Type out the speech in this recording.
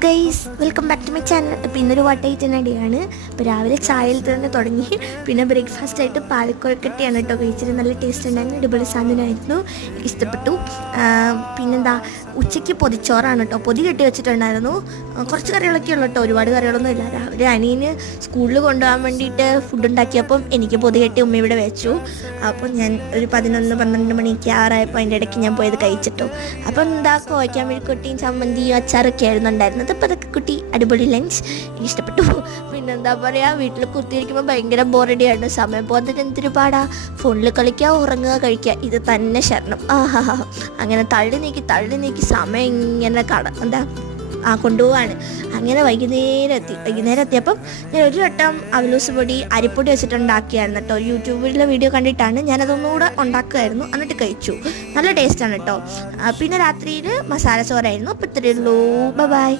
Guys welcome back to my channel. അപ്പോൾ ഇന്നൊരു വട്ടയിറ്റനടിയാണ്. അപ്പോൾ രാവിലെ ചായയിൽ തന്നെ തുടങ്ങി. പിന്നെ ബ്രേക്ക്ഫാസ്റ്റ് ആയിട്ട് പാലക്കൊഴക്കട്ടയാണ് കേട്ടോ കഴിച്ചിട്ട്. നല്ല ടേസ്റ്റ് ഉണ്ടായിരുന്നു, അടിപൊളി സാധനമായിരുന്നു, എനിക്ക് ഇഷ്ടപ്പെട്ടു. പിന്നെന്താ, ഉച്ചയ്ക്ക് പൊതിച്ചോറാണ് കേട്ടോ. പൊതി കെട്ടി വെച്ചിട്ടുണ്ടായിരുന്നു. കുറച്ച് കറികളൊക്കെ ഉള്ളൂ കേട്ടോ, ഒരുപാട് കറികളൊന്നും ഇല്ല. രാവിലെ അനിയന് സ്കൂളിൽ കൊണ്ടുപോകാൻ വേണ്ടിയിട്ട് ഫുഡ് ഉണ്ടാക്കിയപ്പം എനിക്ക് പൊതി കെട്ടി ഉമ്മ ഇവിടെ വെച്ചു. അപ്പോൾ ഞാൻ ഒരു 11-12 മണിക്ക് ആറായപ്പോൾ അതിൻ്റെ ഇടയ്ക്ക് ഞാൻ പോയത് കഴിച്ചിട്ടു. അപ്പോൾ എന്താ, കോവയ്ക്കാൻ മെഴുക്കുട്ടിയും ചമ്മന്തിയും അച്ചാറൊക്കെ ആയിരുന്നു ഉണ്ടായിരുന്നത്. അപ്പോൾ അതൊക്കെ കുട്ടി അടിപൊളി ലഞ്ച്, എനിക്ക് ഇഷ്ടപ്പെട്ടു. പിന്നെന്താ പറയുക, വീട്ടിൽ കുത്തിയിരിക്കുമ്പോൾ ഭയങ്കര ബോറടിയാണ്. സമയം പോകുന്നത് എന്തൊരു പാടാ. ഫോണിൽ കളിക്കുക, ഉറങ്ങുക, കഴിക്കുക, ഇത് തന്നെ ശരണം. അങ്ങനെ തള്ളി നീക്കി സമയം ഇങ്ങനെ കൊണ്ടുപോവാണ്. അങ്ങനെ വൈകുന്നേരം എത്തിയപ്പം ഞാൻ ഒരു വട്ടം അവലൂസ് പൊടി അരിപ്പൊടി വെച്ചിട്ടുണ്ടാക്കിയായിരുന്നു കേട്ടോ. യൂട്യൂബിലെ വീഡിയോ കണ്ടിട്ടാണ് ഞാനതൊന്നുകൂടെ ഉണ്ടാക്കുമായിരുന്നു, എന്നിട്ട് കഴിച്ചു. നല്ല ടേസ്റ്റാണ് കേട്ടോ. പിന്നെ രാത്രിയിൽ മസാല ചോറായിരുന്നു. അപ്പോൾ ഇത്രയേ ഉള്ളൂ. ബൈ.